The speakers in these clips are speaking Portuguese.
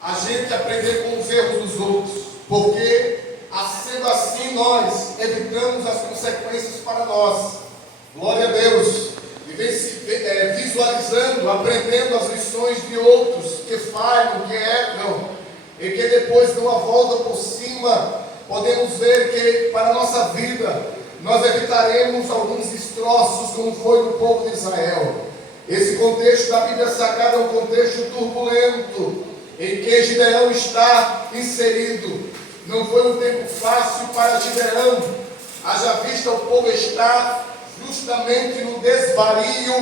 a gente aprender com os erros dos outros, porque sendo assim nós evitamos as consequências para nós. Glória a Deus. E vem se visualizando, aprendendo as lições de outros que falham, que erram, e que depois dão a volta por cima. Podemos ver que para a nossa vida nós evitaremos alguns destroços, como foi no povo de Israel. Esse contexto da Bíblia Sagrada é um contexto turbulento, em que Gideão está inserido. Não foi um tempo fácil para Gideão, haja vista o povo está justamente no desvario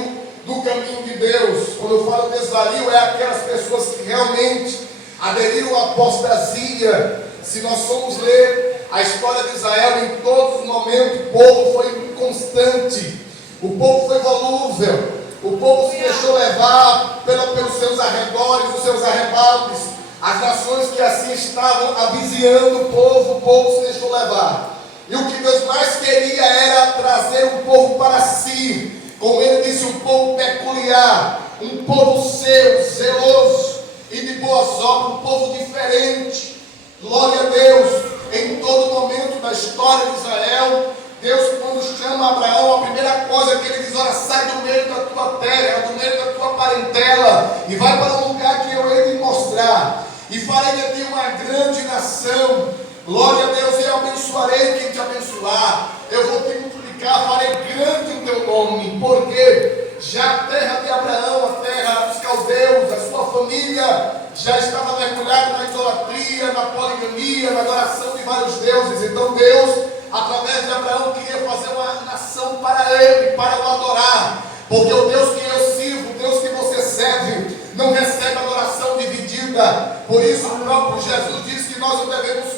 do caminho de Deus. Quando eu falo desvario, é aquelas pessoas que realmente aderiram à apostasia. Se nós formos ler a história de Israel, em todos os momentos o povo foi inconstante, o povo foi volúvel, o povo se deixou levar pelos seus arredores, os seus arrebates. As nações que assim estavam avizinhando o povo se deixou levar. E o que Deus mais queria era trazer um povo para si. Como ele disse, um povo peculiar, um povo seu, zeloso e de boas obras, um povo diferente. Glória a Deus. Em todo momento da história de Israel, Deus, quando chama Abraão, a primeira coisa que ele diz: olha, sai do meio da tua terra, do meio da tua parentela, e vai para um lugar que eu hei de mostrar, e farei de ti uma grande nação. Glória a Deus. E eu abençoarei quem te abençoar, eu vou te multiplicar, farei grande o teu nome, porque já a terra de Abraão, a terra dos caldeus, a sua família já estava mergulhada na idolatria, na poligamia, na adoração de vários deuses. Então Deus, através de Abraão, queria fazer uma nação para ele, para o adorar, porque o Deus que eu sirvo, o Deus que você serve, não recebe adoração dividida. Por isso o próprio Jesus diz que nós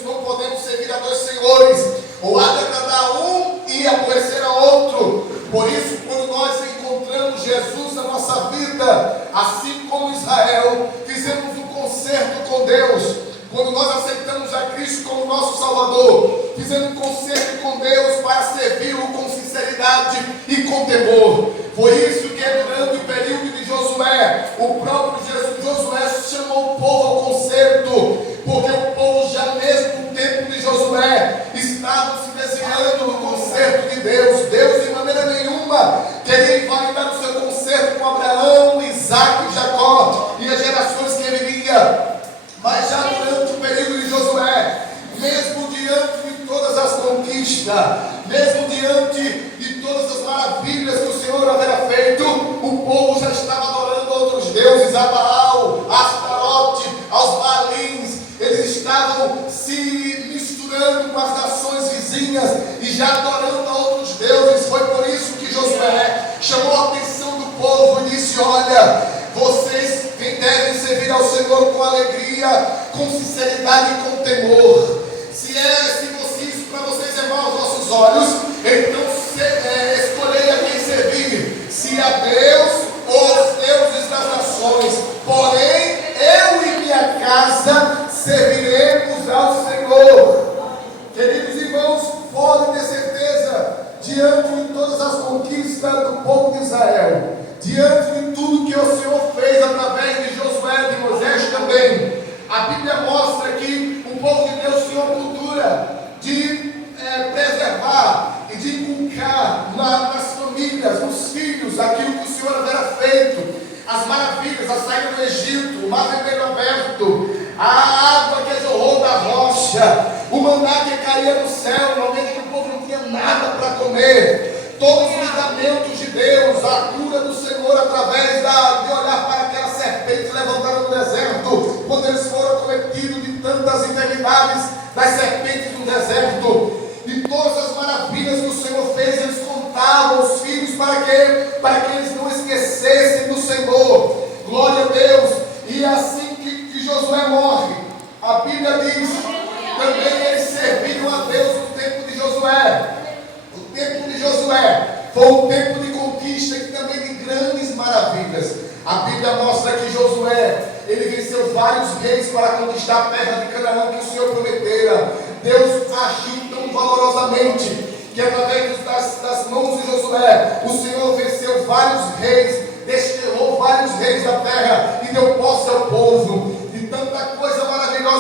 não podemos servir a dois senhores, ou há de agradar a um e aborrecer a outro. Por isso, quando nós encontramos Jesus na nossa vida, assim como Israel, fizemos um concerto com Deus. Quando nós aceitamos a Cristo como nosso Salvador, fizemos um concerto com Deus para servi-lo com sinceridade e com temor. Foi isso que durante o período de Josué, o próprio Josué chamou o povo ao concerto, porque o povo já mesmo no tempo de Josué estava se desviando do concerto de Deus. Deus de maneira nenhuma queria invalidar o seu concerto com Abraão, Isaac e Jacó e as gerações que ele viria. Mas já durante o período de Josué, mesmo diante de todas as conquistas, mesmo diante de todas as maravilhas que o Senhor havia feito, o povo já estava adorando outros deuses, a Baal, a Astarote, aos Baalins. Eles estavam se misturando com as nações vizinhas e já adorando a outros deuses. Foi por isso que Josué chamou a atenção do povo e disse: olha, vocês devem servir ao Senhor com alegria, com sinceridade e com temor. Se isso para vocês é mal aos vossos olhos, então escolhei a quem servir, se a Deus ou aos deuses das nações. Porém, eu e minha casa serviremos ao Senhor. Queridos irmãos, podem ter certeza, diante de todas as conquistas do povo de Israel, diante de tudo que o Senhor fez através de Josué e de Moisés também, a Bíblia mostra que o povo de Deus tinha uma cultura de preservar e de inculcar nas famílias, nos filhos, aquilo que o Senhor havia feito, as maravilhas, a saída do Egito, o mar vermelho aberto, a água que jorrou da rocha, o maná que caía do céu, no momento que o povo não tinha nada para comer, todos os livramentos de Deus, a cura do Senhor através de olhar para aquela serpente levantada no deserto, quando eles foram acometidos de tantas enfermidades das serpentes no deserto, e todas as maravilhas que o Senhor fez, eles contavam aos filhos para que eles não esquecessem do Senhor. Glória a Deus. E assim que Josué morre, a Bíblia diz, também eles serviram a Deus no tempo de Josué. O tempo de Josué foi um tempo de conquista e também de grandes maravilhas. A Bíblia mostra que Josué, ele venceu vários reis para conquistar a terra de Canaã que o Senhor prometera. Deus agiu tão valorosamente que através das mãos de Josué, o Senhor venceu vários reis, desterrou vários reis da terra e deu posse ao povo. E tanta coisa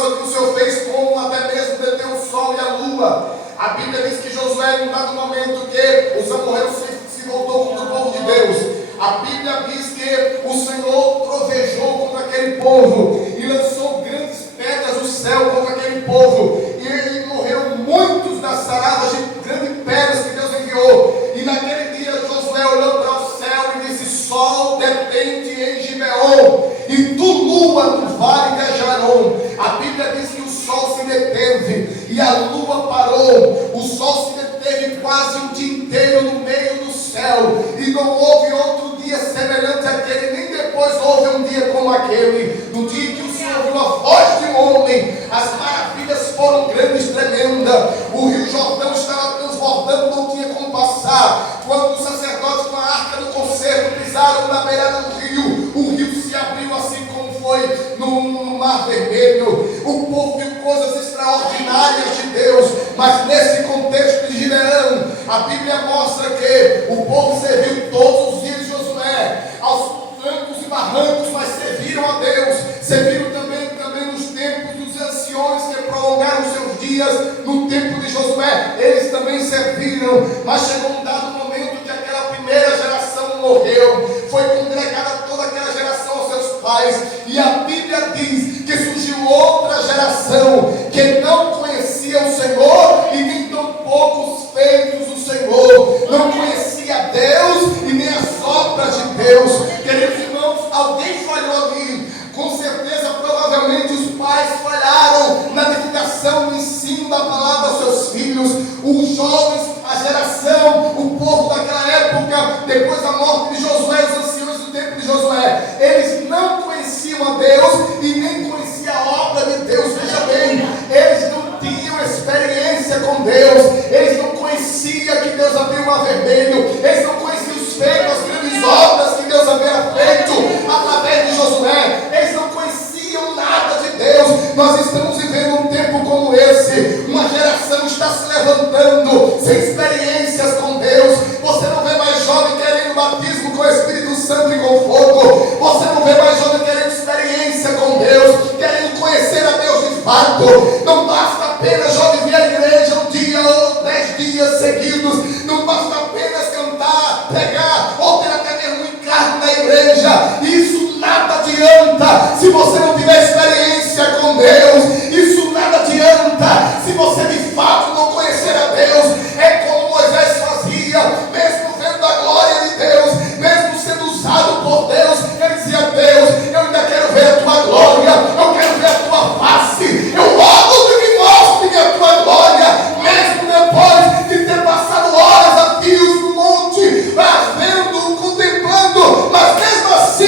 Senhor, que o Senhor fez como até mesmo deter o sol e a lua. A Bíblia diz que Josué, em um dado momento que os amorreus se voltou contra o povo de Deus, a Bíblia diz que o Senhor trovejou contra aquele povo e lançou grandes pedras do céu contra aquele povo, e morreram muitos das saradas de grandes pedras que Deus enviou. E naquele dia Josué olhou para o céu e disse: sol detente em Gibeon, e tu lua no vale de Ajalon. A Bíblia diz que o sol se deteve e a lua parou. O sol se deteve quase um dia inteiro no meio do céu, e não houve outro dia semelhante àquele, nem depois houve um dia como aquele. No dia que o Senhor ouviu a voz de um homem, as maravilhas foram grandes, tremendas. O rio Jordão estava transbordando, não tinha como passar. Quando os sacerdotes com a arca do concerto pisaram na beirada do rio, o rio se abriu assim como foi no Mar Vermelho. O povo viu coisas extraordinárias de Deus, mas nesse contexto de Gibeão, a Bíblia mostra que o povo serviu todos os dias de Josué, aos trancos e barrancos, mas serviram a Deus. Serviram também nos tempos dos anciões que prolongaram seus dias no tempo de Josué. Eles também serviram, mas chegou um dado momento que aquela primeira geração morreu, foi congregada toda aquela geração aos seus pais, e a Bíblia diz que surgiu outra geração que não conhecia o Senhor e nem tampouco os feitos do Senhor, não conhecia Deus e nem as obras de Deus. Queridos irmãos, alguém falhou ali. Com certeza, provavelmente os pais falharam na divulgação, no ensino da palavra aos seus filhos. Os jovens, a geração, o povo daquela época, depois da morte de Josué, os anciões do tempo de Josué, eles não conheciam a Deus e nem conheciam a obra de Deus. Veja bem, eles não tinham experiência com Deus, eles não conheciam que Deus abriu o Mar Vermelho, eles não conheciam os feitos, as grandes obras que Deus havia feito através de Josué, eles não conheciam nada de Deus. Nós estamos vivendo um tempo como esse, uma geração está se levantando sem experiências com Deus. Você não vê mais jovem querendo batismo com o Espírito Santo e com fogo, você não vê mais jovem querendo experiência com Deus, querendo conhecer a Deus de fato. Não basta apenas jovem vir à igreja um dia ou 10 dias seguidos, não basta apenas cantar, pregar ou ter até mesmo um encargo na igreja. Isso nada adianta se você não tiver experiência com Deus. Isso nada adianta se você de fato não conhecer a Deus. É como Moisés fazia, mesmo vendo a glória de Deus, mesmo sendo usado por Deus, ele dizia: Deus, eu ainda quero ver a tua glória, eu quero ver a tua face, eu rogo que me mostre a tua glória. Mesmo depois de ter passado horas a fios no monte, vendo, contemplando, mas mesmo assim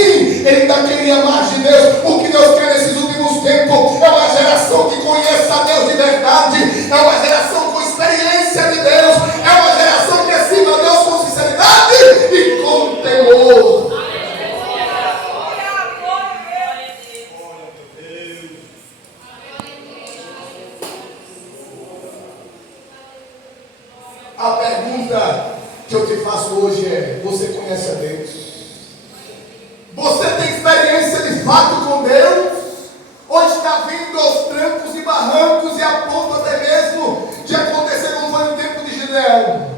ele ainda queria mais de Deus. O que Deus quer nesses últimos tempos é uma geração que conheça a Deus de verdade, é uma geração com experiência de Deus, é uma geração que sirva a Deus com sinceridade e com temor. A pergunta que eu te faço hoje é: você conhece a Deus? Você tem experiência de fato com Deus? Ou está vindo aos trancos e barrancos e a ponto até mesmo de acontecer como foi no tempo de Gideão?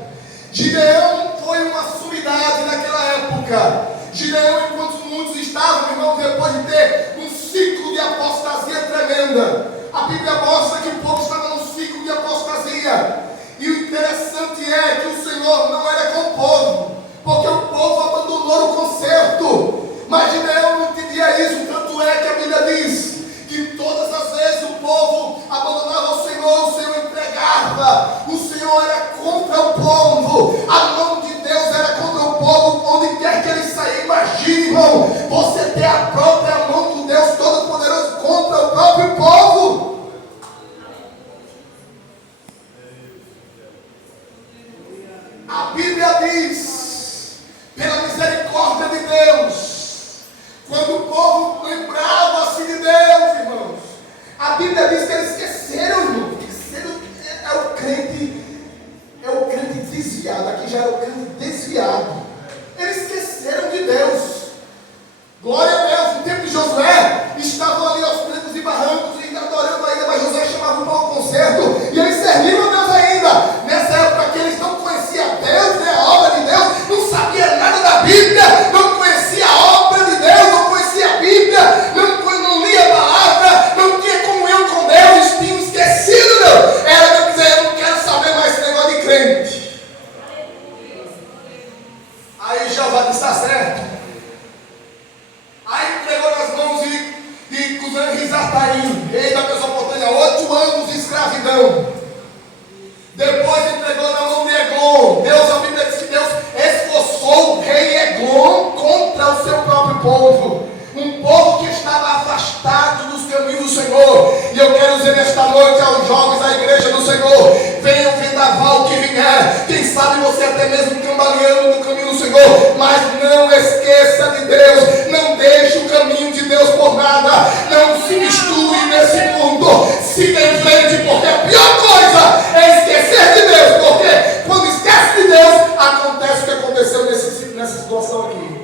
Gideão foi uma sumidade naquela época. Gideão, enquanto muitos estavam, irmão, depois de ter um ciclo de apostasia tremenda, a Bíblia mostra que o povo estava num ciclo de apostasia. E o interessante é que o Senhor não era com o povo, porque o povo abandonou o concerto. Mas Gideão não entendia isso, tanto é que a Bíblia diz que todas as vezes o povo abandonava o Senhor entregava. O Senhor era contra o povo, a mão de Deus era contra o povo, onde quer que ele saia. Imagine, irmão, você ter a própria mão do Deus Todo-Poderoso contra o próprio povo. A Bíblia diz, pela misericórdia de Deus, quando o povo lembrava-se de Deus, irmãos, a Bíblia diz que eles esqueceram, irmão. É o crente desviado. Aqui já é o crente desviado. Eles esqueceram de Deus. Glória a Deus. No tempo de Josué, estavam ali aos trancos e barrancos, e Zartaim, rei da Mesopotâmia, 8 anos de escravidão. Depois entregou na mão de Eglon. A Bíblia diz que Deus esforçou o rei Eglon contra o seu próprio povo. Um povo que estava afastado dos caminhos do Senhor. E eu quero dizer nesta noite aos jovens da igreja do Senhor: venha o vendaval que vier. Quem sabe você até mesmo cambaleando no caminho do Senhor, mas não esqueça de Deus. Não deixe o caminho de Deus por nada. Não se misture nesse mundo. Siga em frente, porque a pior coisa é esquecer de Deus. Porque quando esquece de Deus, acontece o que aconteceu nessa situação aqui.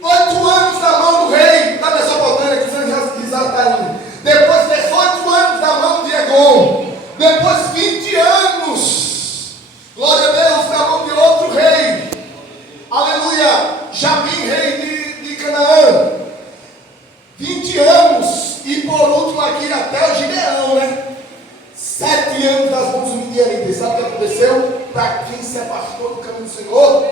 8 anos na mão do rei da Mesopotâmia, que de Zartaim. Depois 18 anos na mão de Eglon. Depois 20 anos, glória a Deus, na mão de outro rei. Aleluia. Jabim, rei de Canaã. 20 anos. E por último aqui até o Gideão, né? 7 anos das mãos dos midianitas. Sabe o que aconteceu? Para quem se afastou do caminho do Senhor,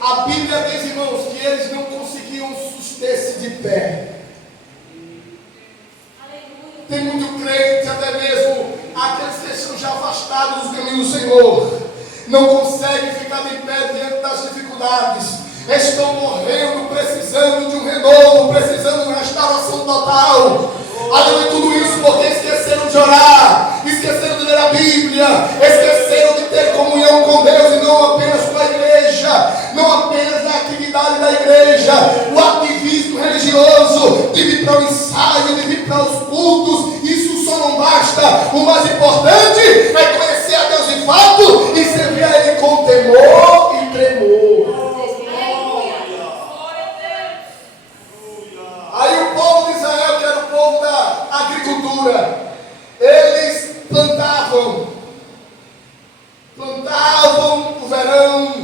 a Bíblia diz, irmãos, que eles não conseguiam suster-se de pé. Tem muito crente, até mesmo aqueles que estão já afastados do caminho do Senhor, não conseguem ficar de pé diante das dificuldades. Estão morrendo, precisando de um renovo, precisando de uma restauração total. Aleluia, tudo isso porque esqueceram de orar, esqueceram de ler a Bíblia, esqueceram de ter comunhão com Deus e não apenas com a igreja, não apenas na atividade da igreja, o ativismo religioso, de vir para o ensaio, de vir para os cultos, isso só não basta. O mais importante é conhecer a Deus de fato e servir a Ele com temor e tremor. Aí o povo de Israel, que era o povo da agricultura, eles plantavam o verão,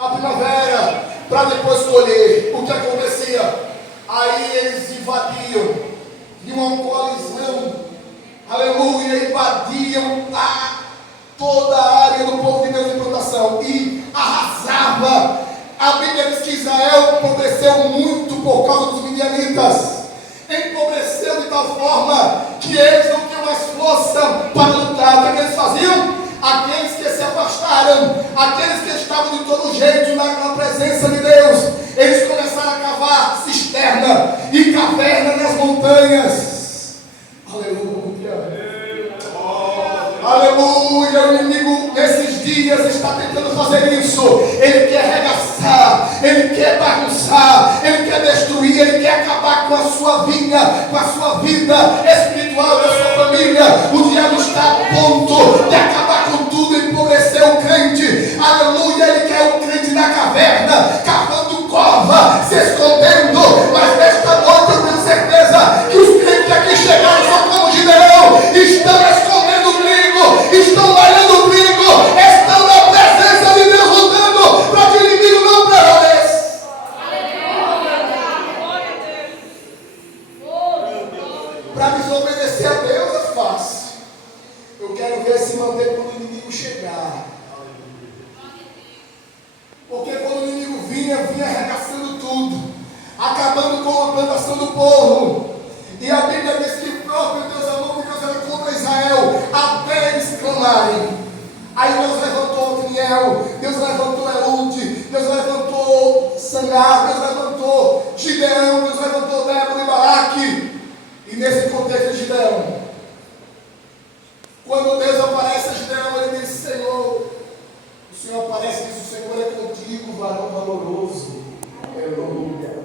a primavera, para depois colher. O que acontecia? Aí eles invadiam, de uma coalizão, aleluia, invadiam toda a área do povo de Deus em plantação e arrasava. A Bíblia diz que Israel empobreceu muito por causa dos midianitas. Empobreceu de tal forma que eles não tinham mais força para lutar. O que eles faziam? Aqueles que se afastaram, aqueles que estavam de todo jeito na presença de Deus, eles começaram a cavar cisterna e caverna nas montanhas. Aleluia. Aleluia, o inimigo nesses dias está tentando fazer isso. Ele quer arregaçar, ele quer bagunçar, ele quer destruir, ele quer acabar com a sua vinha, com a sua vida espiritual, com a sua família. O diabo está a ponto de acabar com tudo e empobrecer o crente. Aleluia, ele quer o crente na caverna, cavando cova, se escondendo. Mas nesta noite eu tenho certeza que os crentes aqui chegaram são como Gideão, estão escondendo o trigo, estão malhando o trigo, estão na presença de Deus lutando para que o inimigo não prevaleça. Para desobedecer a Deus é fácil. Eu quero ver se manter quando o inimigo chegar. Porque quando o inimigo vinha arregaçando tudo, acabando com a plantação do povo. E a Bíblia diz que o próprio Deus, a mão de Deus era contra Israel, até eles clamarem. Aí Deus levantou Otniel, Deus levantou Elude, Deus levantou Sangar, Deus levantou Gideão, Deus levantou Débora e Baraque. E nesse contexto de Gideão, quando Deus aparece a Gideão, ele diz: Senhor, o Senhor aparece e diz: o Senhor é contigo, varão valoroso. Aleluia.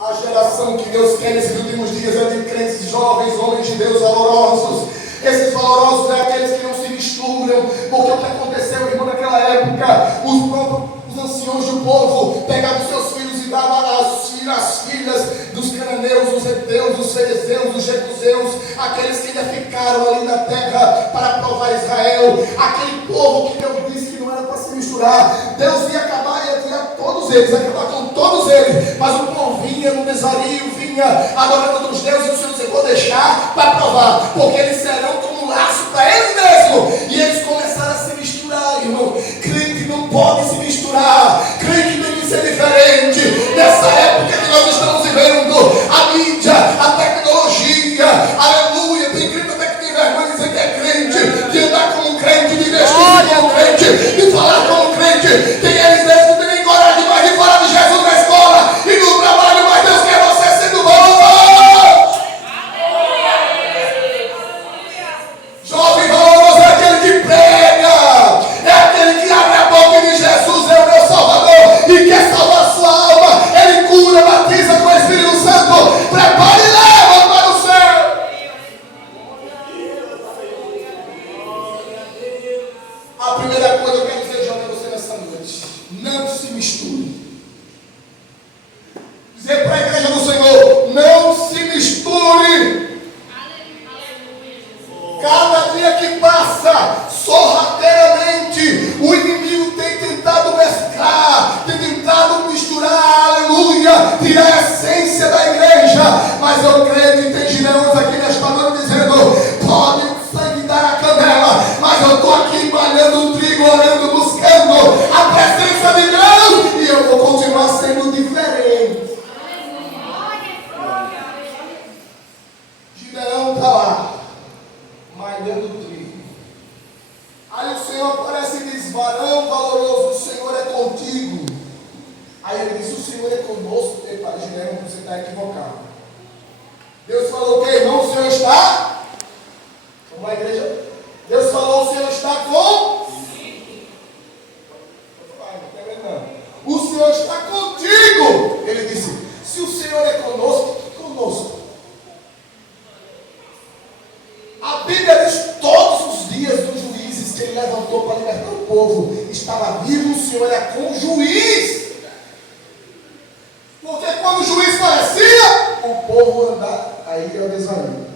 A geração que Deus quer nesses últimos dias é de crentes jovens, homens de Deus valorosos. Esses valorosos é aqueles que não se misturam, porque o que aconteceu, irmão, naquela época, os anciões do povo pegavam seus filhos e davam as filhas dos cananeus, dos heteus, dos ferezeus, dos jebuseus, aqueles que ainda ficaram ali na terra para provar Israel, aquele povo que Deus disse que não era para se misturar. Deus ia acabar, ia tirar todos eles, acabar com todos eles, mas o povo vinha no desvario, vinha adorando outros deuses, e o Senhor disse: vou deixar para provar, porque eles serão como um laço para eles mesmos. E eles começaram a se misturar, irmão. Crente não pode se misturar, crente tem que ser diferente. Nessa época que nós estamos vivendo, Mas eu creio que tem gideões aqui nesta noite dizendo: pode o sangue dar a canela, mas eu estou aqui malhando o trigo, orando, buscando a presença de Deus, e eu vou continuar sendo diferente. Gideão está lá, malhando o trigo. Aí o Senhor aparece e diz: varão valoroso, o Senhor é contigo. Aí ele diz: o Senhor é conosco. Epa, Gideão, você está equivocado. Deus falou o que, irmão? O Senhor está? Vamos lá, igreja. Deus falou: o Senhor está com? O Senhor está contigo. Ele disse: se o Senhor é conosco, que conosco? A Bíblia diz: todos os dias dos juízes que ele levantou para libertar o povo, estava vivo, o Senhor era com o juiz. Porque quando o juiz parecia, o povo andava, aí é o desvario.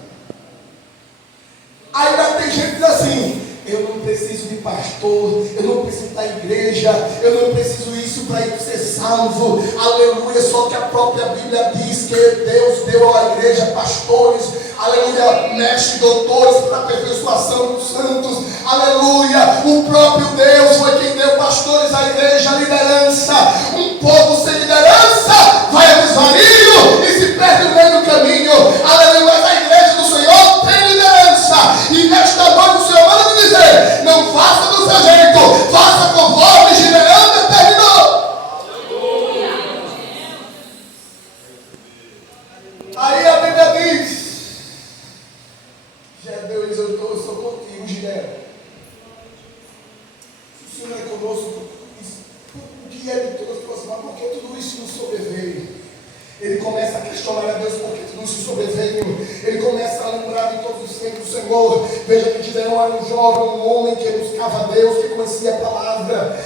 Ainda tem gente que diz assim: eu não preciso de pastor, eu não preciso da igreja, eu não preciso isso para ir ser salvo. Aleluia, só que a própria Bíblia diz que Deus deu à igreja pastores, aleluia, mestres, doutores para a aperfeiçoação dos santos. Aleluia, o próprio Deus foi quem deu pastores à igreja, a liderança. Um povo sem liderança vai a desvario e se perde no meio do caminho. Aleluia, mas a igreja do Senhor tem liderança. E nesta noite o Senhor manda me dizer: não faça do seu jeito, faça conforme Gideão determinou. Aí a Bíblia diz: Gideão diz: eu sou contigo, Gideão. Se o Senhor é conosco, o que é de todas as coisas, mas por que tudo isso nos sobreveio? Ele começa a questionar a Deus por que tudo isso sobreveio. Ele começa a lembrar de todos os tempos do Senhor. Veja que Gideão era um jovem, um homem que buscava a Deus, que conhecia a palavra.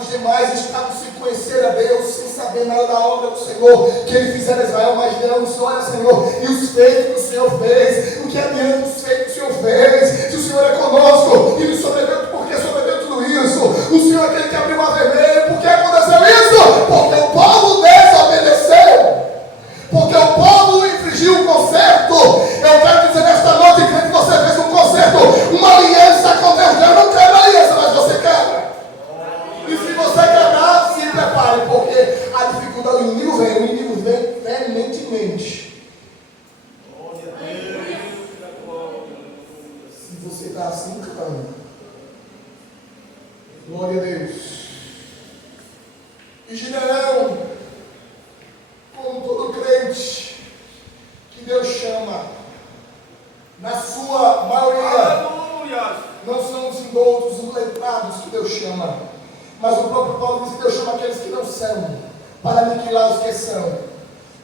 Os demais estavam sem conhecer a Deus, sem saber nada da obra do Senhor que ele fizera a Israel. Mas Gideão disse: olha, Senhor, e os feitos que o Senhor fez? O que adianta os feitos que o Senhor fez? Se o Senhor é conosco e nos sobreviveu, por que sobreviveu tudo isso? O Senhor é aquele que abriu o mar vermelho. Por que aconteceu isso? Porque o povo desobedeceu. Porque o povo infringiu o concerto. Eu quero dizer nesta noite que você fez um concerto, uma aliança com Deus. Eu não quero aliança, mas você quebra. E se você quebrar, se prepare, porque a dificuldade, o inimigo vem veementemente. Se você está assim, clama. Glória a Deus. E Gideão, como todo crente que Deus chama, na sua maioria, não são os indoutos, os letrados que Deus chama, mas o próprio Paulo diz que Deus chama aqueles que não são, para aniquilar os que são.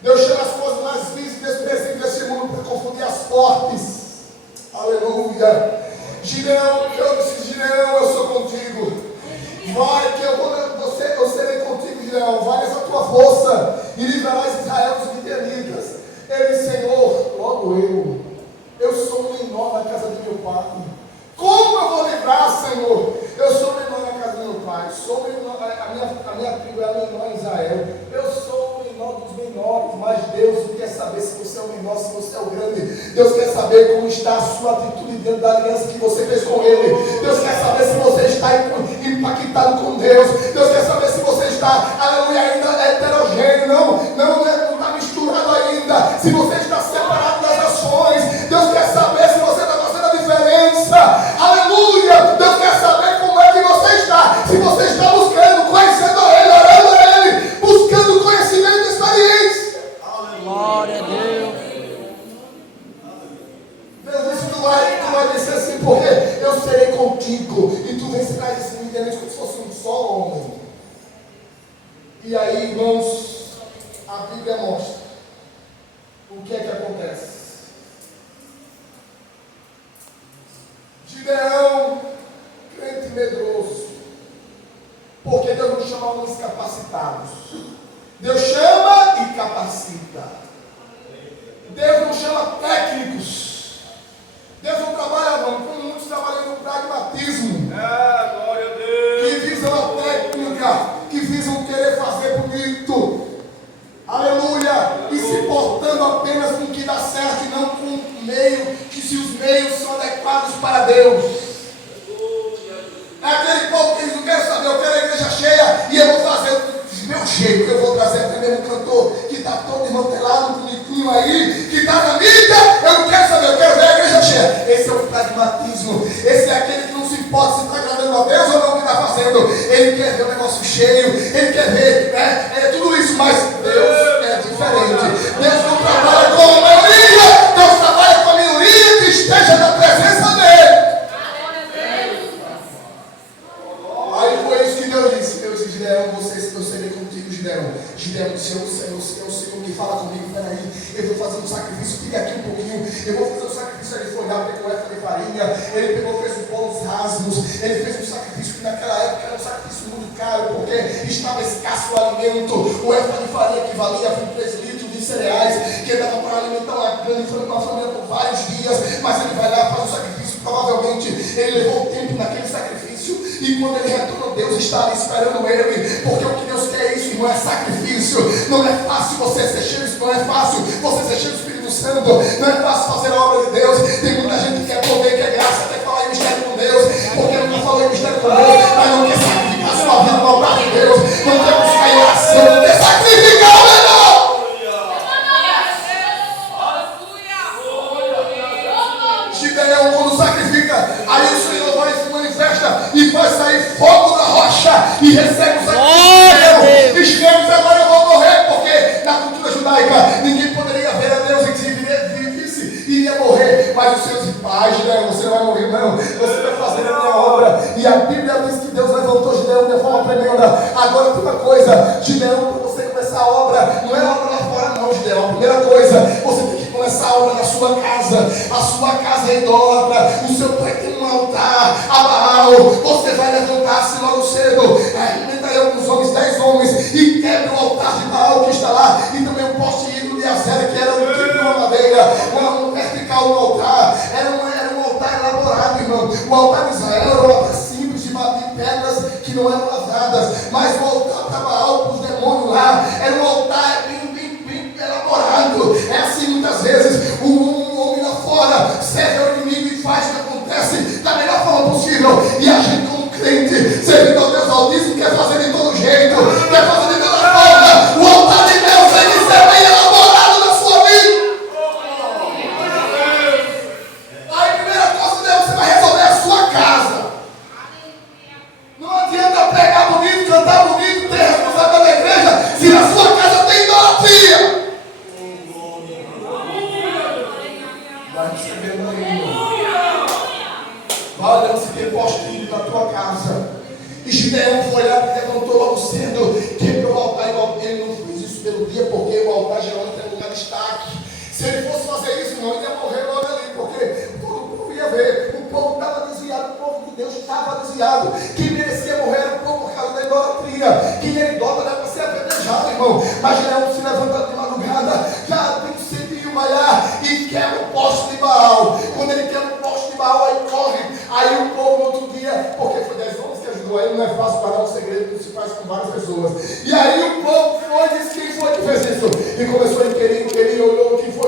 Deus chama as coisas mais vis e desprezíveis desse mundo para confundir as fortes. Aleluia. Gideão, eu disse: Gideão, eu sou contigo. Vai que eu serei contigo, Gideão. Vai nessa tua força e livrarás Israel dos midianitas. Ele: Senhor, logo eu sou o menor na casa de meu pai. Como eu vou livrar, Senhor? Eu sou o menor na casa do meu pai. Sou menor, a minha tribo é a menor em Israel. Eu sou o menor dos menores. Mas Deus não quer saber se você é o menor, se você é o grande. Deus quer saber como está a sua atitude diante da aliança que você fez com Ele. Deus quer saber se você está impactado com Deus. Deus quer saber se você está, aleluia, ainda heterogêneo. Não está misturado ainda. Se você está separado das nações. Deus quer saber se você está fazendo a diferença. Aleluia. Deus quer saber como é que você está. Se você está buscando, conhecendo Ele, orando a Ele, buscando conhecimento e experiência. Glória a Deus. Deus disse: tu vai dizer assim, porque eu serei contigo e tu vencerás esse midianita como se fosse um só homem. E aí, irmãos, a Bíblia mostra o que é que acontece. Gideão, crente medroso, porque Deus não chama homens capacitados. Deus chama e capacita. Deus não chama técnicos. Deus não trabalha, como muitos trabalham no pragmatismo. Glória a Deus. Que visam a técnica, que visam querer fazer bonito. andando apenas com o que dá certo e não com o meio, que se os meios são adequados para Deus. É aquele povo que eles não querem saber, eu quero a igreja cheia e eu vou fazer do meu jeito, eu vou trazer até mesmo um cantor que está todo desmantelado, bonitinho aí, que está na mídia, eu não quero saber, eu quero ver a igreja cheia. Esse é o pragmatismo, esse é aquele que não se importa se está agradando a Deus ou não o que está fazendo. Ele quer ver o negócio cheio, ele quer ver, é tudo isso, mas Deus é diferente. Deus não trabalha com a maioria, Deus trabalha com a minoria que esteja na presença dele. Aí foi isso que Deus disse. Deus disse, Gideão, eu serei contigo, Gideão. Gideão disse, é o Senhor que fala comigo, peraí, eu vou fazer um sacrifício, fica aqui um pouquinho, eu vou fazer um sacrifício. Ele foi lá, pegou éfa de farinha, ele pegou, fez um pão dos rasgos, ele fez um sacrifício que naquela época era um sacrifício muito caro, porque estava escasso o alimento. O éfa de farinha equivalia a 23 litros de cereais, que dava para alimentar uma família por vários dias, mas ele vai lá, faz um sacrifício, provavelmente ele levou tempo naquele sacrifício. E quando ele retornou, Deus está ali esperando ele, porque o que Deus quer é isso, irmão, é sacrifício. Não é fácil você ser cheio, não é fácil você ser cheio do Espírito Santo, não é fácil fazer a obra de Deus. Tem muita gente que quer poder, quer graça, quer falar em mistério com Deus, porque nunca falou em mistério com Deus, mas não quer sacrificar sua vida no altar de Deus, não quer buscar em oração, não quer sacrificar, meu irmão. Gideão, quando sacrifica, aí o Senhor vai se manifesta e faz sair fogo da rocha e recebe o sacrifício. E Gideão diz, agora eu vou morrer, porque na cultura judaica ninguém poderia ver a Deus e se visse iria morrer. Mas o Senhor disse, pai, Gideão, você não vai morrer não, você vai fazer a minha obra. E a Bíblia diz que Deus levantou Gideão de forma tremenda. Agora tem uma coisa, Gideão, para você começar a obra, não é obra lá fora não, Gideão. A primeira coisa, você tem que começar a obra na sua casa. A sua casa é idólatra, o seu pai tem um altar a Baal. Você vai levantar-se logo cedo, alimentarei alguns homens, 10 homens, e quebra o altar de Baal que está lá, e também o poste ídolo de Acera, que era um tipo de uma madeira, um vertical no altar, era um altar elaborado, irmão. O altar de Israel era um altar simples, de pedras que não eram lavradas, mas o altar para Baal, para os demônios lá, era um altar bem elaborado. É assim muitas vezes, um homem lá fora serve ao inimigo e faz o que acontece da melhor forma possível, e a gente como crente, servindo ao Deus Altíssimo, quer fazer de todo jeito, quer fazer de toda forma. O altar de Deus tem que ser bem elaborado na sua vida. Aí a primeira coisa, Deus, você vai resolver a sua casa. Não adianta pregar bonito, cantar bonito, ter responsabilidade da igreja, se na sua casa tem idolatria. Vai recebendo aí, vai olhando se tem postinho na tua casa. E Gideão foi lá e levantou logo cedo, quebrou o altar. Ele não fez isso pelo dia, porque o altar geralmente é lugar de destaque. Se ele fosse fazer isso, não, ele ia morrer logo ali, porque todo o povo ia ver. O povo estava desviado, o povo de Deus estava desviado. Quem merecia morrer era o povo por causa da idolatria. Quem é idólatra era para ser apedrejado, irmão. Mas Gideão se levanta de madrugada, já tem um cedinho, vai lá e quebra o poste de Baal. Quando ele quebra o poste de Baal, aí corre. Aí o povo no outro dia, porque foi 10 homens que ajudou ele, não é fácil parar um segredo que se faz com várias pessoas. E aí o povo foi e disse, quem foi que fez isso? E começou a inquirir, olhou, quem foi?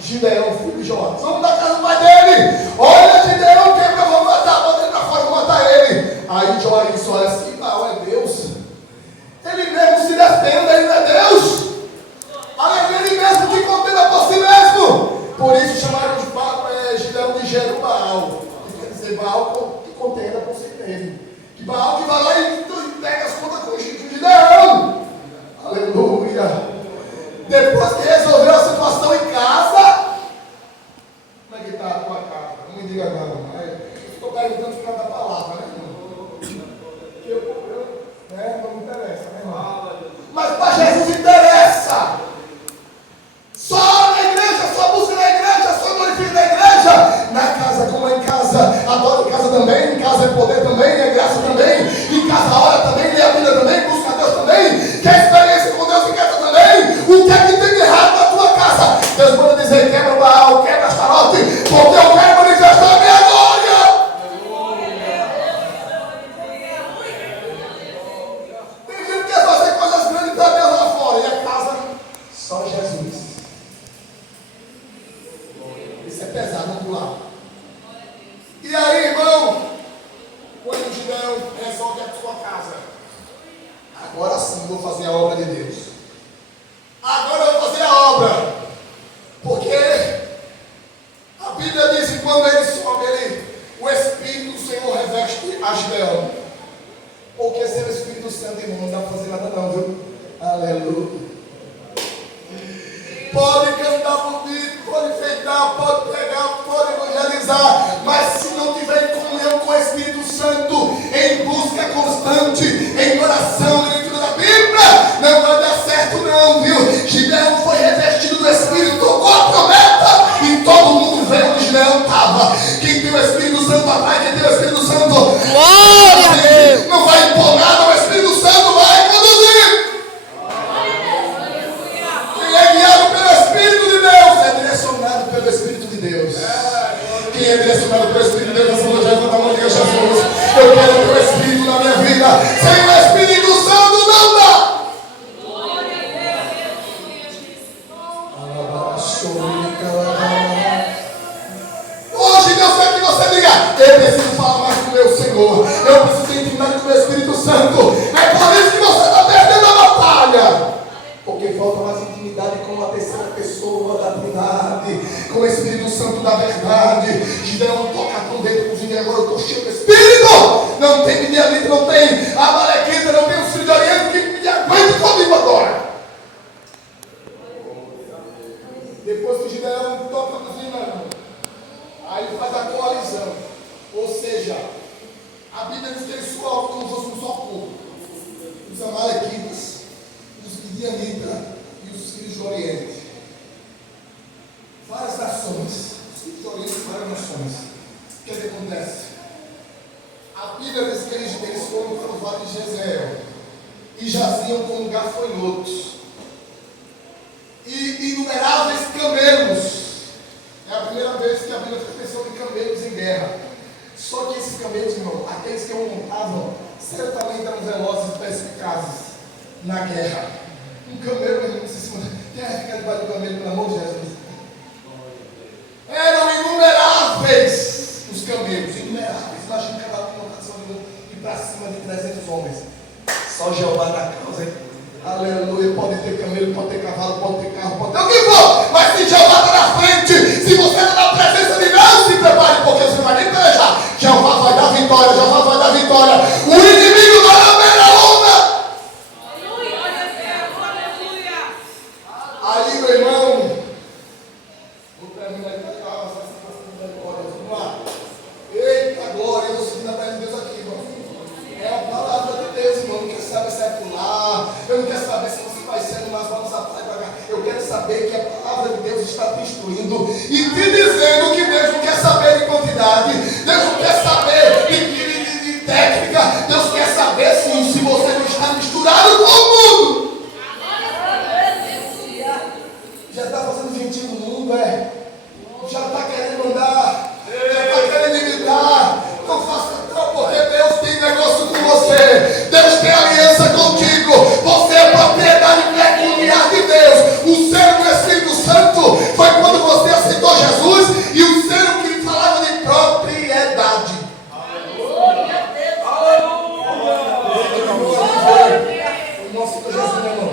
Gideão, filho de Joás. Vamos da casa do pai dele. Olha, Gideão, quebra, vamos matar, bota ele pra fora, vamos matar ele. Aí Joás disse, olha, se Baal é Deus, ele mesmo se defenda, ele não é Deus. Ele mesmo que contenda por si mesmo. Por isso chamaram de Gideão de Jerubbaal, que quer dizer Baal que contenda por si mesmo. Que Baal que vai lá e pega as contas com Gideão. Aleluia. Depois que resolveu a situação em casa, como é que está a tua casa? Não me diga não. Estou perguntando por causa da palavra, né, irmão? Não me interessa, né, irmão? Mas para Jesus interessa. Só na igreja, só busca na igreja, só glorifica na igreja. Na casa como é em casa, adora em casa também, em casa é poder também, é graça também, em casa ora também, lê a Bíblia também, busca Deus também, quer experiência com Deus em casa também. O que é que tem de errado na tua casa? Deus manda dizer, quebra o Baal, quebra Astarote, porque eu quero manifestar a minha glória. pode enfrentar, pode pregar, pode evangelizar, mas se não tiver em comunhão com o Espírito Santo, em busca constante, em oração, em leitura da Bíblia, não vai dar certo não, viu? Gideão foi revestido do Espírito, tocou a promessa e todo mundo veio onde Gideão estava. Quem tem o Espírito Santo atrás, quem tem o Espírito Santo, Glória a Deus. não vai impor nada, o Espírito Santo vai conduzir. Quem é guiado pelo Espírito de Deus é direcionado pelo Espírito de Deus. Quem é direcionado pelo Espírito de Deus, nessa noite, levanta a mão e diga: Jesus, eu quero o teu Espírito na minha vida. Sem o Espírito Santo não dá. Hoje Deus quer que você diga: eu preciso falar mais com o meu Senhor, eu preciso ter intimidade com o Espírito Santo. É por isso que você está perdendo a batalha, porque falta mais intimidade com a terceira pessoa da Trindade, com o Espírito Santo da verdade. Gideão toca com o dedo com Gideão: agora eu estou cheio do Espírito. Não tem midianita, não tem amalequita, não tem o filho de Oriente que me aguente comigo agora. Depois que Gideão toca com Gideão, aí ele faz a coalizão. Ou seja, a Bíblia diz que ele suou como se fosse um só povo: os amalequitas, os midianitas e os filhos do Oriente. Várias nações. Os filhos do Oriente, várias nações. O que é que acontece? A Bíblia diz que eles foram para o vale de Jezreel e jaziam como gafanhotos. E inumeráveis camelos. É a primeira vez que a Bíblia faz menção de camelos em guerra. Só que esses camelos, irmão, aqueles que o montavam, certamente eram velozes e perspicazes na guerra. Um camelo, meu irmão, quem é que fica debaixo do camelo, pelo amor de Jesus? Eram inumeráveis os camelos, inumeráveis. Imagina que cada um montação de um e para cima de 300 homens. Só Jeová na causa, hein? Aleluia. Pode ter camelo, pode ter cavalo, pode ter carro, pode ter o que for, mas se Jeová está na frente, se você está na presença de Deus, se prepare, porque você não vai nem pelejar. Jeová vai dar vitória, Jeová vai dar vitória. O inimigo vai haver a onda. Aí, meu irmão, vou terminar aqui, vamos lá. Eita glória, eu estou sentindo a presença de Deus aqui, irmão. É a palavra de Deus, irmão. Não quero saber se é pular, eu não quero saber se você vai sendo mais vamos atrás para cá. Eu quero saber que a palavra de Deus está te instruindo e te dizendo que Deus não quer saber de quantidade, Deus não quer saber de técnica, Deus quer saber sim, se você não está misturado com o mundo. Já está fazendo gentil no mundo, já está querendo andar, já está querendo imitar. Não faça tal, porque Deus tem negócio com você, Deus tem aliança contigo, você é propriedade peculiar de Deus. O selo do Espírito Santo foi quando você aceitou Jesus, e o selo que ele falava de propriedade. Aleluia! O nosso Senhor Jesus, meu irmão.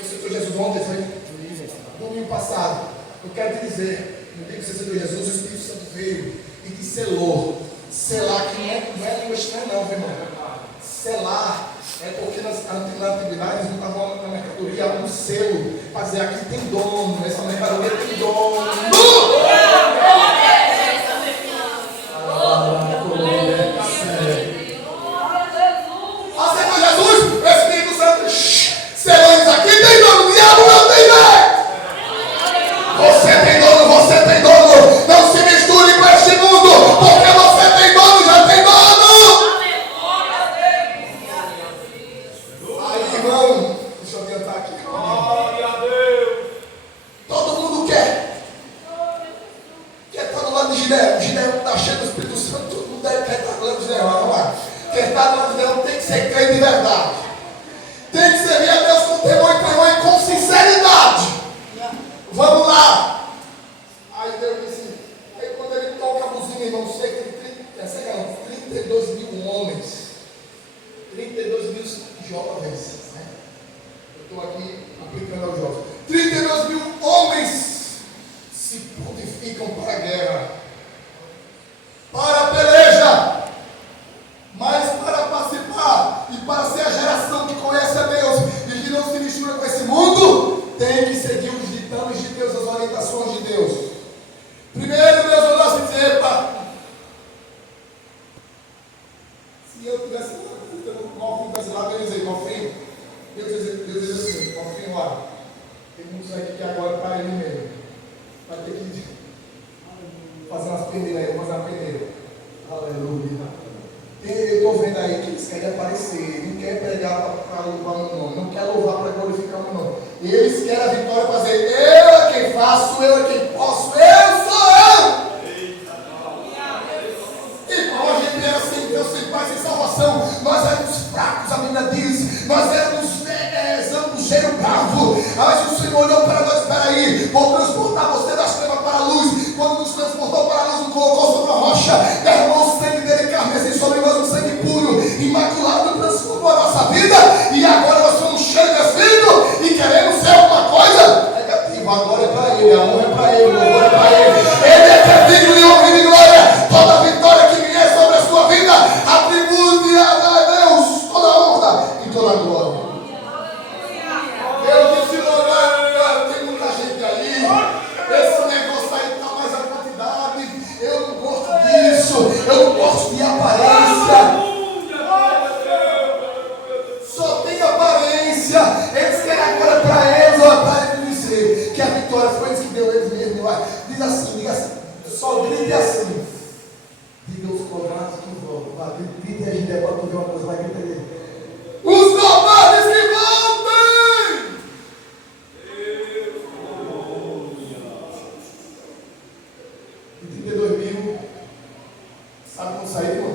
O Senhor Jesus ontem foi domingo passado. Eu quero te dizer, no dia que você aceitou Jesus, o Espírito Santo veio e te selou. Selar que não é língua estranha não, meu irmão. Selar é porque na antiguidade eles botavam na mercadoria um selo para dizer: aqui tem dono, essa mercadoria tem dono. Aceitou Jesus, o Espírito Santo selou isso aqui, tem dono, o diabo não tem vez. Você tem dono, você tem dono. Não se misture com este mundo, porque você tem dono, já tem dono. Aí, irmão, deixa eu adiantar aqui. Glória a Deus. Todo mundo quer. ditames de Deus, as orientações de Deus. Primeiro, Deus mandou assim dizer: epa, se eu tivesse um golfinho brasileiro, eu dizer golfinho, Deus diz assim: golfinho, olha, tem muitos aqui que agora para ele mesmo, vai ter que fazer umas peneiras aí, vou fazer uma peneira. Aleluia. Eu estou vendo aí que eles querem aparecer, não quer pregar para louvar meu nome, não quer louvar para glorificar meu nome. Eles querem a vitória para dizer: eu é quem faço, eu é quem posso, eu sou eu. Irmão, a gente era sem Deus, sem paz, sem salvação. Nós éramos fracos, a Bíblia diz. Nós éramos cheiro bravo. Mas o Senhor olhou para nós: peraí, vou transportar você das trevas para a luz. Quando nos transportou para a luz, nos colocou sobre a rocha, derramou o sangue dele, carmesim sobre nós, um sangue puro, imaculado, transformou a nossa vida. E agora nós somos cheios de Espírito e queremos ser alguma coisa negativa. A glória é para Ele, a honra é para Ele, o louvor é para Ele. Ele é que é digno de honra e de glória. Toda a vitória que vier sobre a sua vida, atribui a Deus toda a honra e toda a glória. Eu disse: olha, tem muita gente aí, esse negócio aí está mais a quantidade, eu não gosto disso, eu não gosto de aparência. Só tem aparência. Eles querem agora para eles, olha, para eles dizer que a vitória foi eles que deu eles mesmos. Diz assim, só grite assim: diga os covardes que voltam. Grite a gente é para tu ver uma coisa, vai gritar ele: os covardes que voltem! E 32 mil, sabe como sair, irmão?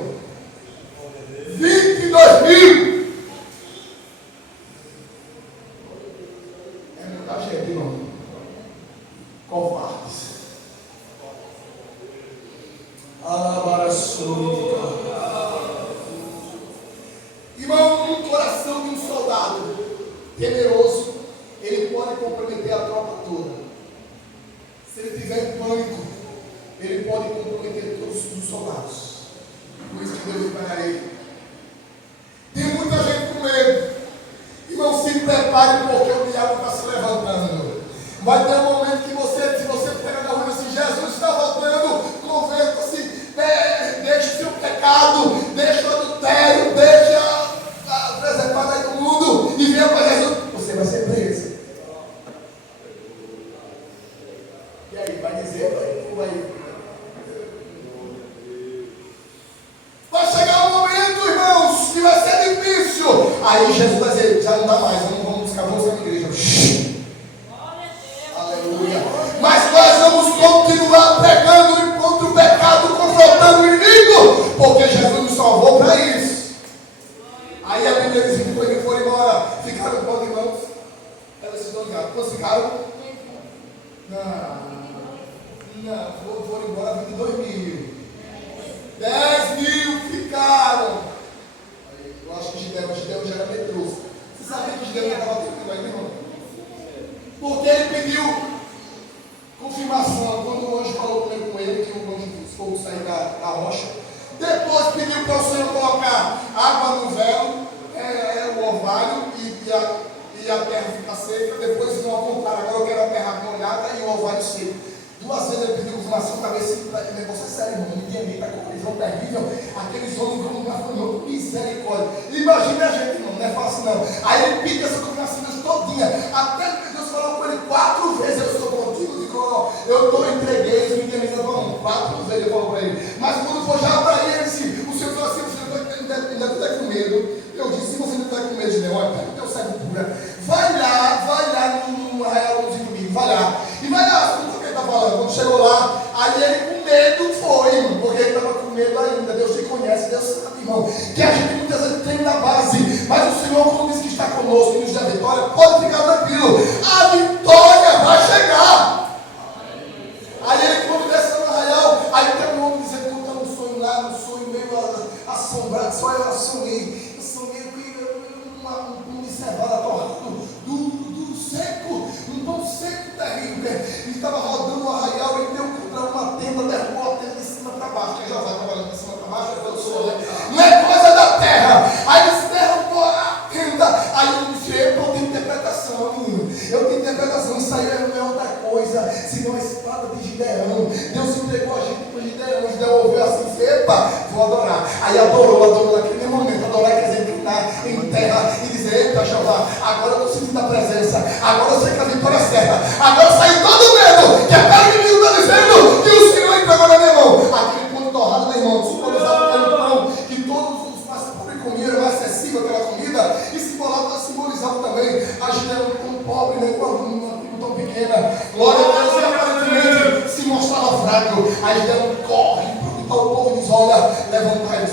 22 mil! É muita gente, irmão. Covardes. Irmão, um coração de um soldado temeroso, ele pode comprometer a tropa toda. Se ele tiver pânico, ele pode comprometer todos os soldados. Por isso que Deus vai a ele. Tem muita gente com medo. Irmão, se prepare, porque o diabo está se levantando. Vai ter um momento que se você pega na rua e diz: Jesus está voltando, converta-se, deixa o seu pecado, deixa o adultério, deixa a preservada aí do mundo e venha para Jesus. Você vai ser preso. E aí, vai dizer, vai chegar um momento, irmãos, que vai ser difícil. Aí Jesus vai dizer: já não dá mais, vamos buscar você na igreja. Aleluia. Mas nós vamos continuar pregando contra o pecado, confrontando o inimigo, porque Jesus nos salvou para isso. Aí a Bíblia diz que depois que foram embora, ficaram quantos irmãos? Elas se estão ligadas. Quantos ficaram? Não, foram embora 22 mil. 10 mil ficaram. Eu acho que Gideão já era medroso. Você sabia que Gideão estava tranquilo aí, irmão? Porque ele pediu confirmação quando o anjo falou com ele que o anjo fogo sair da rocha. Depois pediu para o Senhor colocar água no véu, o orvalho e a terra ficar seca. Depois não apontaram: agora eu quero a terra molhada e o orvalho seco. 2 vezes ele pediu confirmação para ver se o negócio é sério, irmão. Ninguém está com prisão terrível. Aqueles homens vão lugar com misericórdia. Imagina a gente, irmão, não é fácil não. Aí ele pediu essa confirmação todinha. Até que Deus falou com ele 4 vezes: eu sou contigo, eu estou entreguei, os meninos vão 4 vezes ele falou para ele. Mas quando for já para ele, o Senhor falou assim: você ainda está com medo. Eu disse: se você não está com medo de leão, pega o teu cego pura. Vai lá no arraial do comigo, vai lá. E vai lá, o que ele está falando? Quando chegou lá, aí ele com medo foi, irmão, porque ele estava com medo ainda. Deus te conhece, Deus sabe, irmão, que a gente muitas vezes tem na base, mas o Senhor, quando diz que está conosco e nos dá vitória, pode ficar tranquilo, a vitória vai chegar. Aí ele, quando desce no arraial, aí tem um homem dizendo: eu tenho um sonho lá, um sonho meio assombrado, só eu sonhei um cevada torrado, duro, seco, um pão seco terrível. Ele estava rodando o arraial e deu contra uma tenda, derrubou a tenda de cima para baixo. Quem já vai trabalhando de cima para baixo, não é coisa da terra. Aí eles derrubou a tenda. Aí eu disse: eu tenho interpretação, menino. Eu tenho interpretação. Isso aí é o meu da presença, senão a espada de Gideão. Deus entregou a gente para Gideão. Gideão ouviu assim, epa, vou adorar. Aí adorou naquele momento. Adorar quer dizer inclinar em terra e dizer, eita Jeová, agora eu estou sentindo a presença, agora eu sei que a vitória é certa, agora saiu todo o medo, que até o inimigo está dizendo que o Senhor entregou na minha mão. Aquele pão torrado, meu irmão, simbolizava aquele pão que todos os mais pobres comiam, era mais acessível aquela comida, e simbolizava também a Gideão tão pobre, né, com uma tribo tão pequena. Glória a Deus, e aparentemente se mostrava fraco. Aí Gideão corre para o povo e diz, olha, levantai-vos.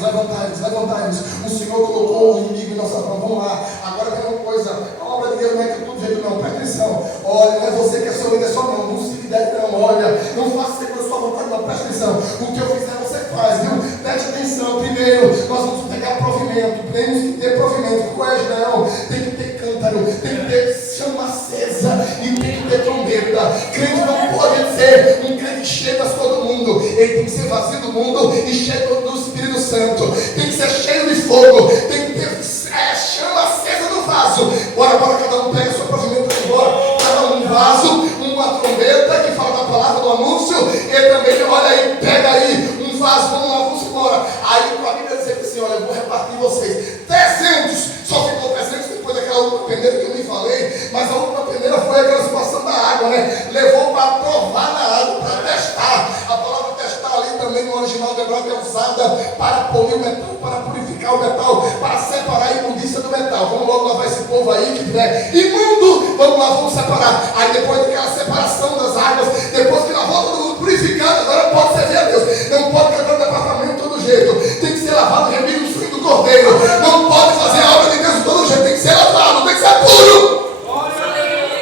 O Senhor colocou o inimigo em nossa mão. Vamos lá. Agora tem uma coisa, a obra de Deus não é que tudo jeito não, presta atenção. Olha, não é você que é seu líder só não se fizer não, olha, não faça segundo a sua vontade, não, presta atenção. O que eu fizer você faz, viu? Preste atenção. Primeiro, nós vamos pegar provimento, temos que ter provimento. Qual é, Gideão? Tem que ter cântaro, tem que ter chama acesa e tem que ter trombeta. Crente não pode ser um crente cheio das todo mundo, ele tem que ser vazio do mundo e cheio do Espírito Santo, tem que ser cheio de fogo, tem que ter chama acesa no vaso. Bora, cada um pega o seu provimento e embora. Cada um vaso, uma trombeta que fala da palavra do anúncio, e também, olha aí, pega aí um vaso, vamos embora. Aí a Bíblia diz assim, olha, eu vou repartir vocês 300, só ficou 300 depois daquela última peneira que eu nem falei, mas a última peneira foi aquela situação da água, né? Levou para provar na água, para testar. A palavra testar ali também no original do hebraico é usada para polir o metal, para purificar o metal, para separar a imundícia do metal. Vamos logo lavar esse povo aí que tiver imundo, vamos lá, vamos separar. Aí depois daquela separação das águas, depois que lavou todo mundo purificado, agora pode servir a Deus. Não pode cantar no departamento de todo jeito, tem que ser lavado, remido no sangue do cordeiro. Não pode fazer a obra de Deus de todo jeito, tem que ser lavado, tem que ser puro.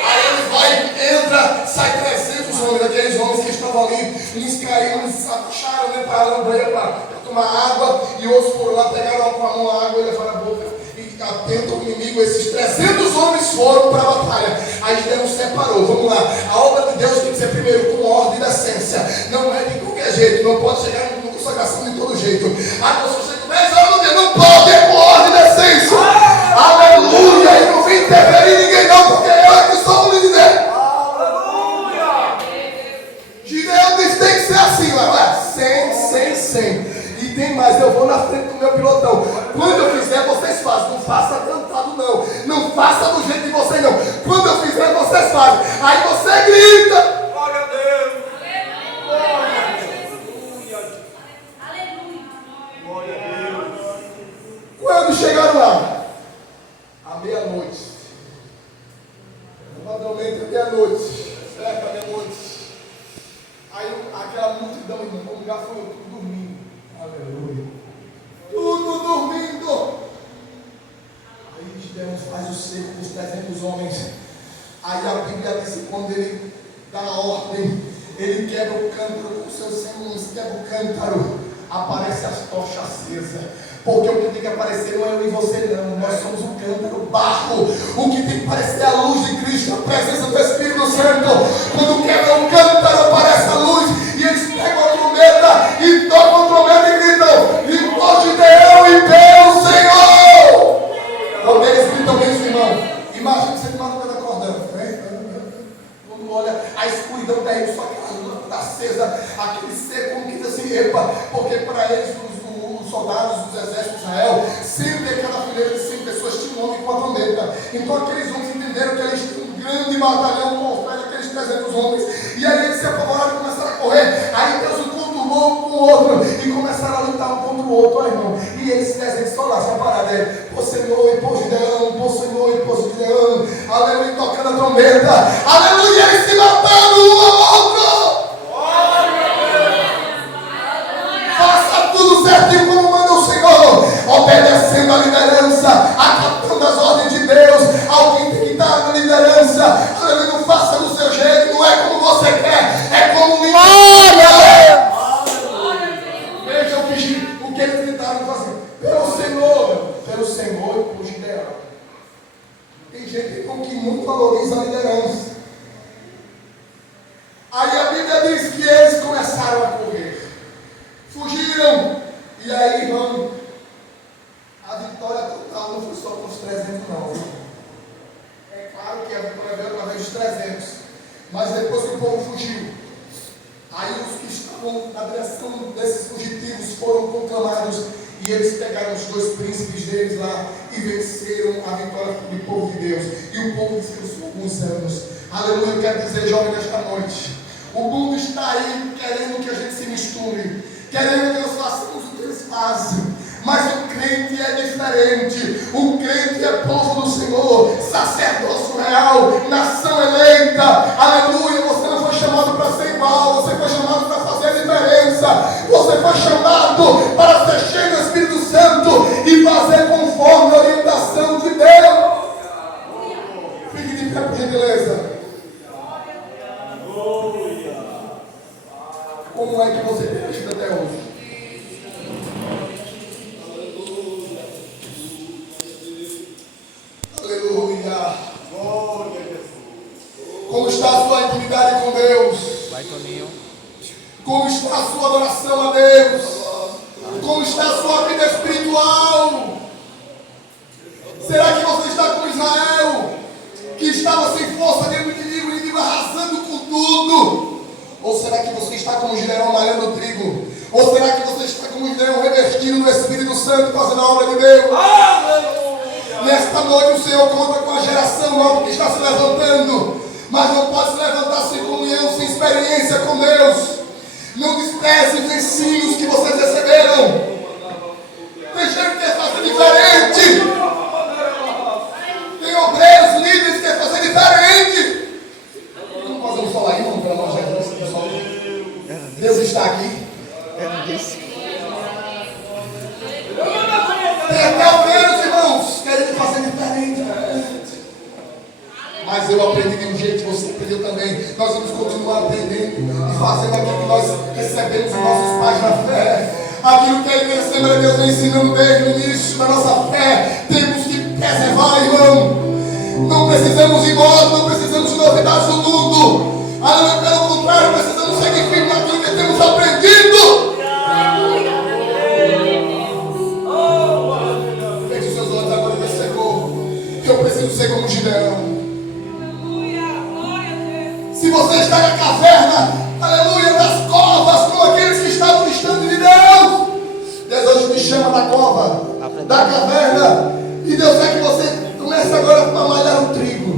Aí ele vai, entra, sai 300 homens, aqueles homens que estavam ali, uns caíram, uns abaixaram, né, para a banheira para tomar água, e outros foram lá, pegaram com a mão a água e levaram a boca, e atentam o inimigo. Esses 300 homens foram para a batalha. Aí Deus separou, vamos lá, a obra de Deus tem que ser primeiro com ordem e decência, não é de qualquer jeito, não pode chegar com consagração de todo jeito. A pessoa chega com 10 horas no dia, não pode, é com ordem e decência. Aleluia, e não vem interferir ninguém não, porque eu que sou o líder. Gideão diz, tem que ser assim, lá, 100. E tem mais, eu vou na frente do meu pilotão. Quando eu fizer, vocês fazem. Não faça cantado não. Não faça do jeito de vocês não. Quando eu fizer, vocês fazem. Aí você grita. Glória a Deus. Glória a Deus. Quando chegaram lá, à meia-noite. Provavelmente à meia-noite. Certo, à meia-noite. Aí aquela multidão, irmão, já foi tudo dormindo. Aleluia. Tudo dormindo. Aí Gideão faz o cerco dos 300 homens. Aí a Bíblia diz que quando ele dá a ordem, ele quebra o cântaro com seus sermões, quebra o cântaro, aparece as tochas acesas. Porque o que tem que aparecer não é eu e você não, nós somos o cântaro, barro. O que tem que aparecer é a luz de Cristo, a presença do Espírito Santo. Quando quebra o cântaro, aparece a luz, e eles pegam a trombeta e tocam a trombeta e gritam, e pode Deus e Deus, Senhor. Quando eles gritam isso, irmão, imagina você de madrugada acordando, quando olha a escuridão terrível, só aquela lâmpada acesa, aquele seco, como que diz assim, epa, porque para eles os soldados dos exércitos de Israel, sempre aquela fileira de 100 pessoas tinha um homem com a trombeta. Então aqueles homens entenderam que eles tinham um grande batalhão com aqueles 300 homens, e aí eles se apavoraram e começaram a correr. Aí Deus o conturmou um com o outro e começaram a lutar um contra o outro, ó, irmão. E eles 300 só lá, só pararam, por Senhor e por Gideão, por Senhor e por Gideão, aleluia, tocando a trombeta, aleluia, eles se matando um ao outro. Faça tudo certinho como manda o Senhor, obedecendo a liderança, acatando as ordens de Deus. Alguém tem que estar na liderança. Aleluia, não faça do seu jeito, não é como você quer, é como o Glória a Deus. Veja o que eles tentaram fazer. Pelo Senhor e por Gideão. Tem gente que não valoriza a liderança. depois que o povo fugiu, aí os que estavam na direção desses fugitivos foram conclamados e eles pegaram os 2 príncipes deles lá e venceram a vitória do povo de Deus. E o povo descansou alguns anos. Aleluia, eu quero dizer, jovem, nesta noite, o mundo está aí querendo que a gente se misture, querendo que nós façamos o que eles fazem. Mas o crente é diferente. O crente é povo do Senhor, sacerdócio real, nação eleita. Aleluia. Você não foi chamado para ser igual, você foi chamado para fazer a diferença. Você foi chamado para ser cheio do Espírito Santo e fazer conforme a orientação de Deus. Fique de pé, por gentileza. Como é que você tem agido até hoje? Aleluia. Como está a sua intimidade com Deus? Vai, Toninho. Como está a sua adoração a Deus? Como está a sua vida espiritual? Será que você está como Israel, que estava sem força diante do inimigo, o inimigo arrasando com tudo? Ou será que você está como Gideão malhando o trigo? Ou será que você está como Gideão revestido no Espírito Santo, fazendo a obra de Deus? Nesta noite o Senhor conta com a geração nova que está se levantando, mas não pode se levantar sem comunhão, sem experiência com Deus. Não despreze os ensinos que vocês receberam. Tem gente que quer fazer diferente. Tem obreiros, líderes que querem fazer diferente. Não podemos falar, irmão, pelo amor de Deus. Deus está aqui. Tem até obreiros, irmãos, querendo fazer diferente. Mas eu aprendi de um jeito, você aprendeu também. Nós vamos continuar aprendendo e fazendo aquilo que nós recebemos dos nossos pais na fé. Aquilo que a Igreja Assembleia de Deus vem ensinando desde o início da nossa fé. Temos que preservar, irmão. Não precisamos ir embora, não precisamos de novidades do mundo. Pelo contrário, precisamos seguir firme naquilo que temos aprendido. Feche os seus olhos agora e Senhor. Eu preciso ser como Gideão. Se você está na caverna, aleluia, das covas, como aqueles que estavam distante de Deus, Deus hoje me chama da cova, da caverna, e Deus quer que você comece agora a malhar o trigo,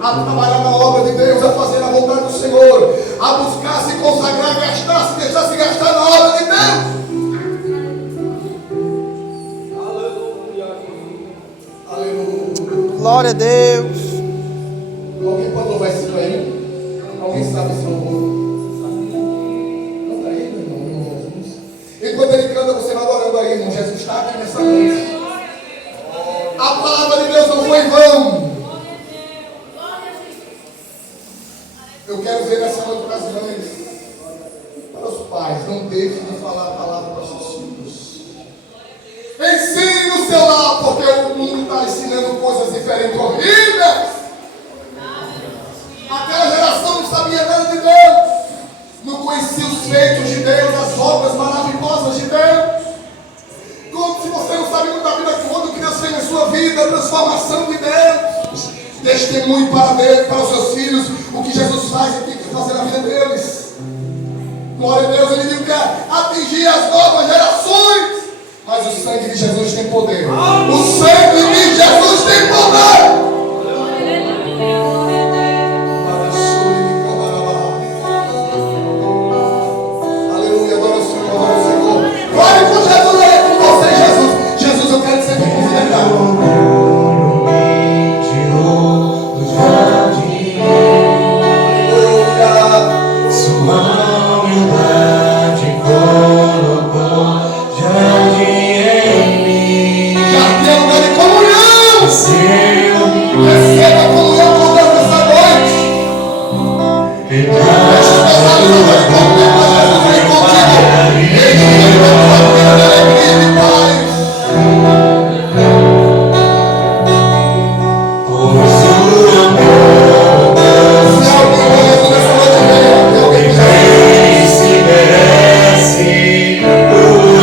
a trabalhar na obra de Deus, a fazer a vontade do Senhor, a buscar se consagrar, gastar, se deixar se gastar na obra de Deus. Aleluia. Glória a Deus. Alguém pode louvar esse aí? Alguém sabe esse louvor? Canta aí, meu irmão, Jesus. Enquanto ele canta, você vai adorando aí, irmão. Jesus está aqui nessa noite. A palavra de Deus não foi em vão. Eu quero ver nessa noite para as mães, para os pais. Não deixe de falar a palavra para os seus filhos. Ensine no seu lar, porque o mundo está ensinando coisas diferentes, horríveis. Aquela geração não sabia nada de Deus, não conhecia os feitos de Deus, as obras maravilhosas de Deus. Como se você não sabe da vida quando que Deus fez na sua vida, a transformação de Deus. Testemunhe para Deus, para os seus filhos, o que Jesus faz e tem que fazer na vida deles. Glória a Deus, ele diz que atingir as novas gerações. Mas o sangue de Jesus tem poder. O sangue de Jesus tem poder. Glória com Jesus, é com você, Jesus. Jesus, eu quero que você venha considerar. Sua humildade colocou jardim em mim. Jardim é lugar de comunhão. Receba a comunhão com Deus nessa noite. Feche os teus olhos agora e contempla Jesus aí contigo. Ele vai tua vida de alegria e de paz. Se alguém vai Jesus nessa noite, vem. Alguém já Se merece o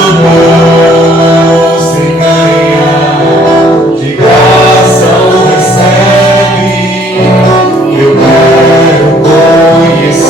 amor sem ganhar, de graça o recebe. Eu quero conhecer.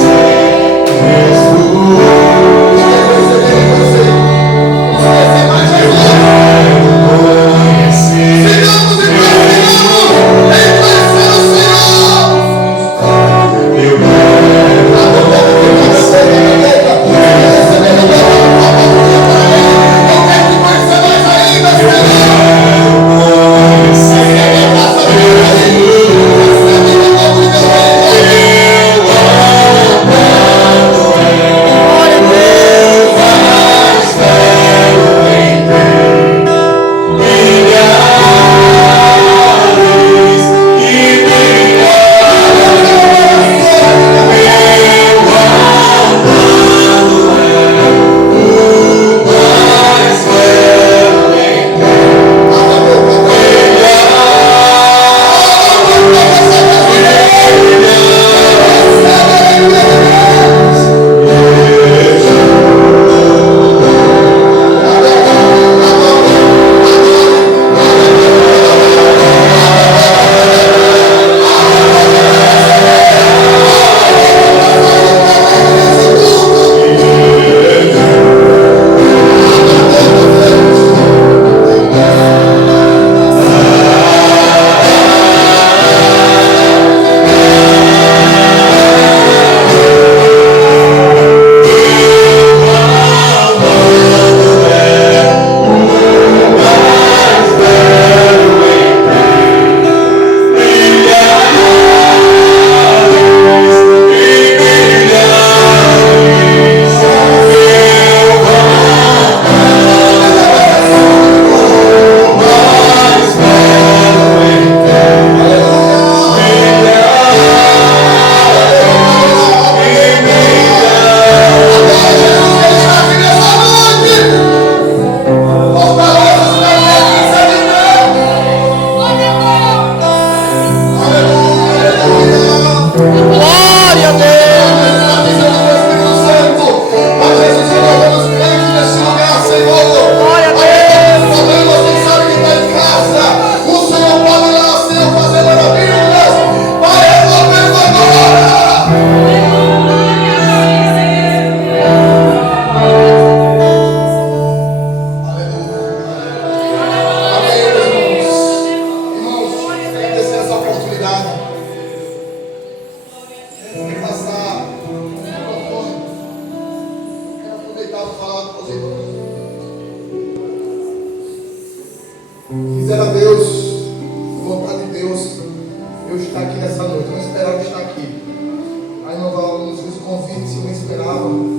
convite, eu não esperava.